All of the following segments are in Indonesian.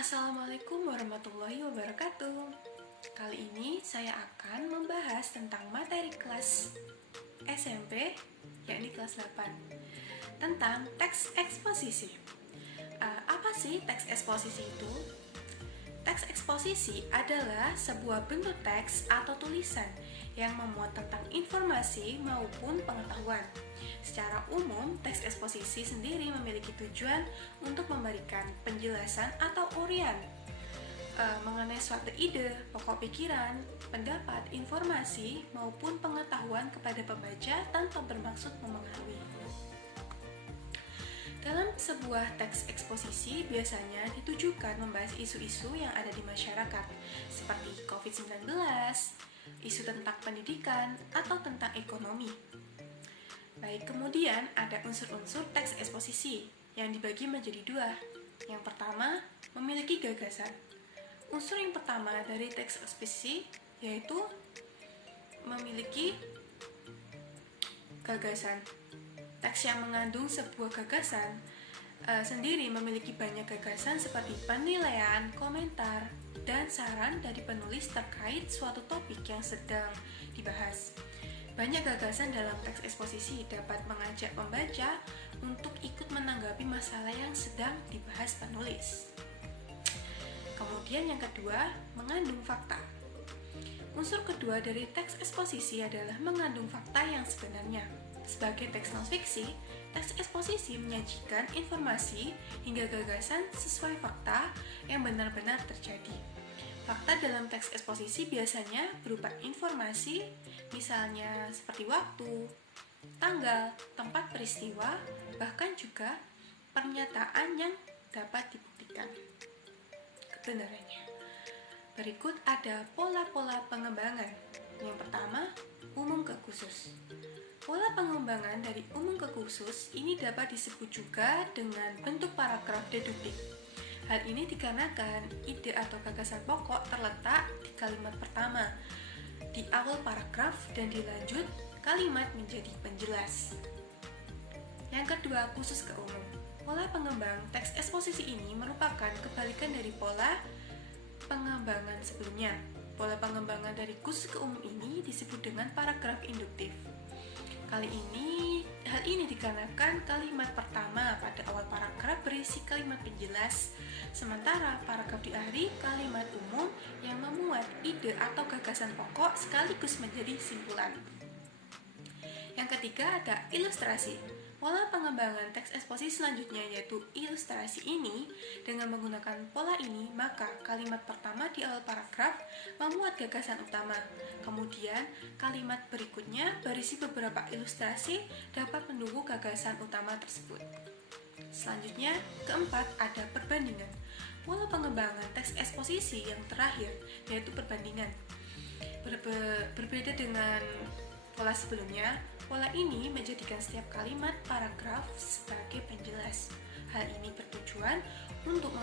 Assalamualaikum warahmatullahi wabarakatuh. Kali ini saya akan membahas tentang materi kelas SMP, yakni kelas 8, tentang teks eksposisi. Apa sih teks eksposisi itu? Teks eksposisi adalah sebuah bentuk teks atau tulisan yang memuat tentang informasi maupun pengetahuan. Secara umum, teks eksposisi sendiri memiliki tujuan untuk memberikan penjelasan atau uraian mengenai suatu ide, pokok pikiran, pendapat, informasi, maupun pengetahuan kepada pembaca tanpa bermaksud memengaruhi. Dalam sebuah teks eksposisi biasanya ditujukan membahas isu-isu yang ada di masyarakat, seperti COVID-19, isu tentang pendidikan, atau tentang ekonomi. Baik, kemudian ada unsur-unsur teks eksposisi yang dibagi menjadi dua. Yang pertama, memiliki gagasan. Unsur yang pertama dari teks eksposisi yaitu memiliki gagasan. Teks yang mengandung sebuah gagasan sendiri memiliki banyak gagasan seperti penilaian, komentar, dan saran dari penulis terkait suatu topik yang sedang dibahas. Banyak gagasan dalam teks eksposisi dapat mengajak pembaca untuk ikut menanggapi masalah yang sedang dibahas penulis. Kemudian yang kedua, mengandung fakta. Unsur kedua dari teks eksposisi adalah mengandung fakta yang sebenarnya. Sebagai teks non-fiksi, teks eksposisi menyajikan informasi hingga gagasan sesuai fakta yang benar-benar terjadi. Fakta dalam teks eksposisi biasanya berupa informasi, misalnya seperti waktu, tanggal, tempat peristiwa, bahkan juga pernyataan yang dapat dibuktikan kebenarannya. Berikut ada pola-pola pengembangan. Yang pertama, umum ke khusus. Pola pengembangan dari umum ke khusus ini dapat disebut juga dengan bentuk paragraf deduktif. Hal ini dikarenakan ide atau gagasan pokok terletak di kalimat pertama, di awal paragraf, dan dilanjut kalimat menjadi penjelas. Yang kedua, khusus ke umum. Pola pengembang teks eksposisi ini merupakan kebalikan dari pola pengembangan sebelumnya. Pola pengembangan dari khusus ke umum ini disebut dengan paragraf induktif. Hal ini dikarenakan kalimat pertama pada awal paragraf berisi kalimat penjelas, sementara paragraf diakhiri kalimat umum yang memuat ide atau gagasan pokok sekaligus menjadi simpulan. Yang ketiga ada ilustrasi. Pola pengembangan teks eksposisi selanjutnya yaitu ilustrasi ini. Dengan menggunakan pola ini, maka kalimat pertama di awal paragraf memuat gagasan utama. Kemudian, kalimat berikutnya berisi beberapa ilustrasi dapat mendukung gagasan utama tersebut. Selanjutnya, keempat ada perbandingan. Pola pengembangan teks eksposisi yang terakhir yaitu perbandingan. Berbeda dengan pola sebelumnya, pola ini menjadikan setiap kalimat paragraf sebagai penjelas. Hal ini bertujuan untuk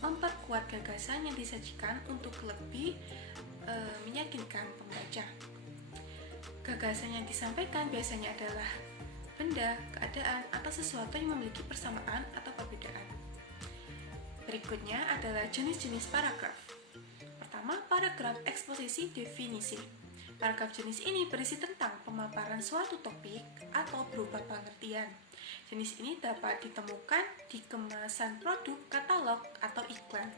memperkuat gagasan yang disajikan untuk lebih meyakinkan pembaca. Gagasan yang disampaikan biasanya adalah benda, keadaan, atau sesuatu yang memiliki persamaan atau perbedaan. Berikutnya adalah jenis-jenis paragraf. Pertama, paragraf eksposisi definisi. Paragraf jenis ini berisi tentang pemaparan suatu topik atau berupa pengertian. Jenis ini dapat ditemukan di kemasan produk, katalog, atau iklan.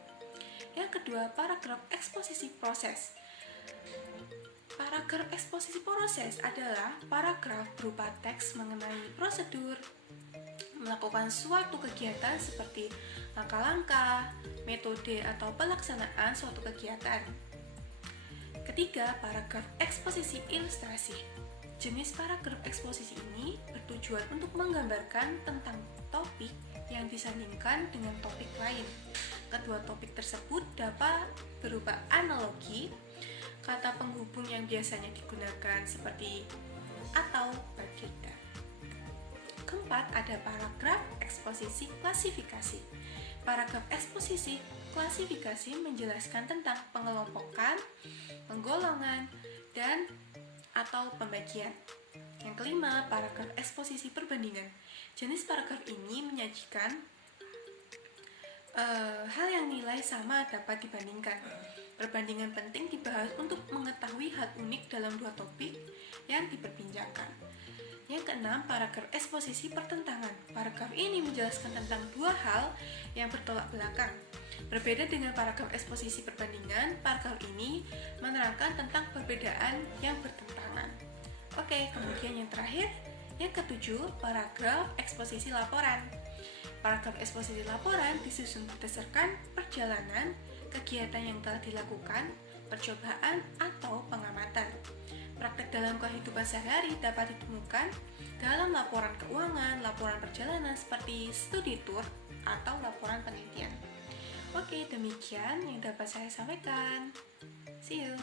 Yang kedua, paragraf eksposisi proses. Paragraf eksposisi proses adalah paragraf berupa teks mengenai prosedur, melakukan suatu kegiatan seperti langkah-langkah, metode, atau pelaksanaan suatu kegiatan. Ketiga, paragraf eksposisi ilustrasi. Jenis paragraf eksposisi ini bertujuan untuk menggambarkan tentang topik yang disandingkan dengan topik lain. Kedua topik tersebut dapat berupa analogi, kata penghubung yang biasanya digunakan seperti atau berbeda. Keempat, ada paragraf eksposisi klasifikasi. Paragraf eksposisi klasifikasi menjelaskan tentang pengelompokan, penggolongan, dan atau pembagian. Yang kelima, paragraf eksposisi perbandingan. Jenis paragraf ini menyajikan Hal yang nilai sama dapat dibandingkan. Perbandingan penting dibahas untuk mengetahui hal unik dalam dua topik yang diperbincangkan. Yang keenam, paragraf eksposisi pertentangan. Paragraf ini menjelaskan tentang dua hal yang bertolak belakang. Berbeda dengan paragraf eksposisi perbandingan, paragraf ini menerangkan tentang perbedaan yang bertentangan. Oke, kemudian yang terakhir, yang ketujuh, paragraf eksposisi laporan. Paragraf eksposisi laporan disusun berdasarkan perjalanan, kegiatan yang telah dilakukan, percobaan, atau pengamatan. Praktek dalam kehidupan sehari dapat ditemukan dalam laporan keuangan, laporan perjalanan seperti studi tour, atau laporan penelitian. Oke, demikian yang dapat saya sampaikan. See you!